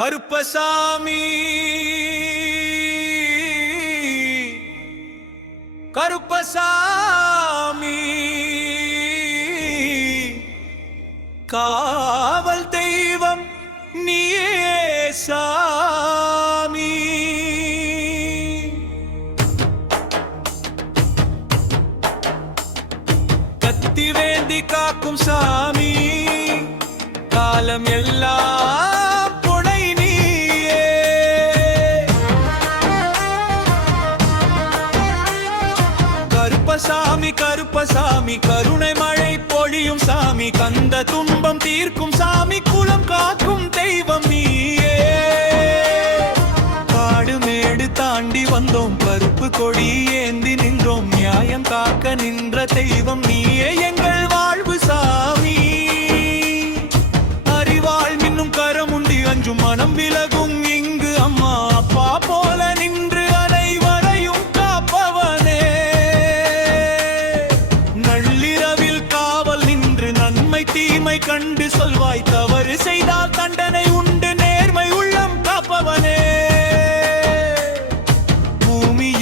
கருப்பசாமி. கருப்பசாமி. காவல் தெய்வம் நீயே சாமி. கத்தி வேண்டி காக்கும் சாமி. கருப்பசாமி கருப்பசாமி கருணை மழை பொழியும் சாமி கந்த துன்பம் தீர்க்கும் சாமி குலம் காக்கும் தெய்வம் நீயே. காடு மேடு தாண்டி வந்தோம் பருப்பு கொடி ஏந்தி நின்றோம் நியாயம் காக்க நின்ற தெய்வம் நீயே. எங்கள் வாழ்வு சாமி. அறிவாள் மின்னும் கரமுண்டி அஞ்சும் மனம் விலகும்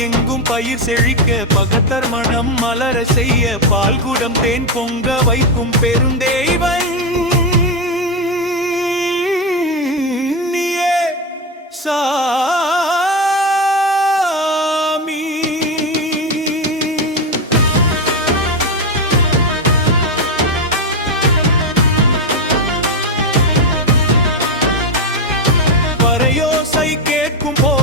எங்கும் பயிர் செழிக்க பகத்தர் மனம் மலர செய்ய பால்குடம் தேன் பொங்க வைக்கும் பெருந்தெய்வன் நீயே சாமி. கேட்கும் போ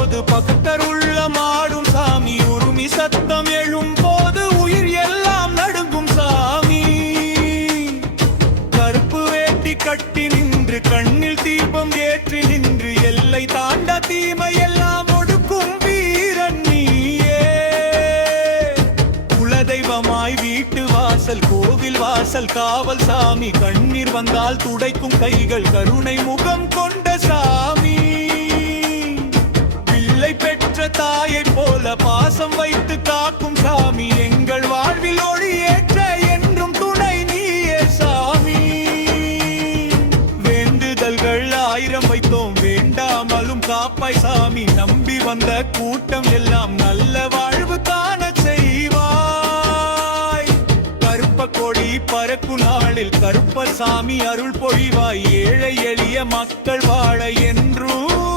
தெய்வமாய் வீட்டு வாசல் கோவில் வாசல் காவல் சாமி. கண்ணீர் வந்தால் துடைக்கும் கைகள் கருணை முகம் கொண்ட சாமி. பிள்ளை பெற்ற தாயை போல பாசம் வைத்து காக்கும் சாமி. எங்கள் வாழ்வில் ஒளி ஏற்ற என்றும் துணை நீயே சாமி. வேண்டுதல்கள் ஆயிரம் வைத்தோம் வேண்டாமலும் காப்பாய் சாமி. நம்பி வந்த கூட்டம் எல்லாம் நல்லவா கொடி பறக்கு நாளில் கருப்பசாமி அருள் பொழிவாய் ஏழை எளிய மக்கள் வாழ என்றும்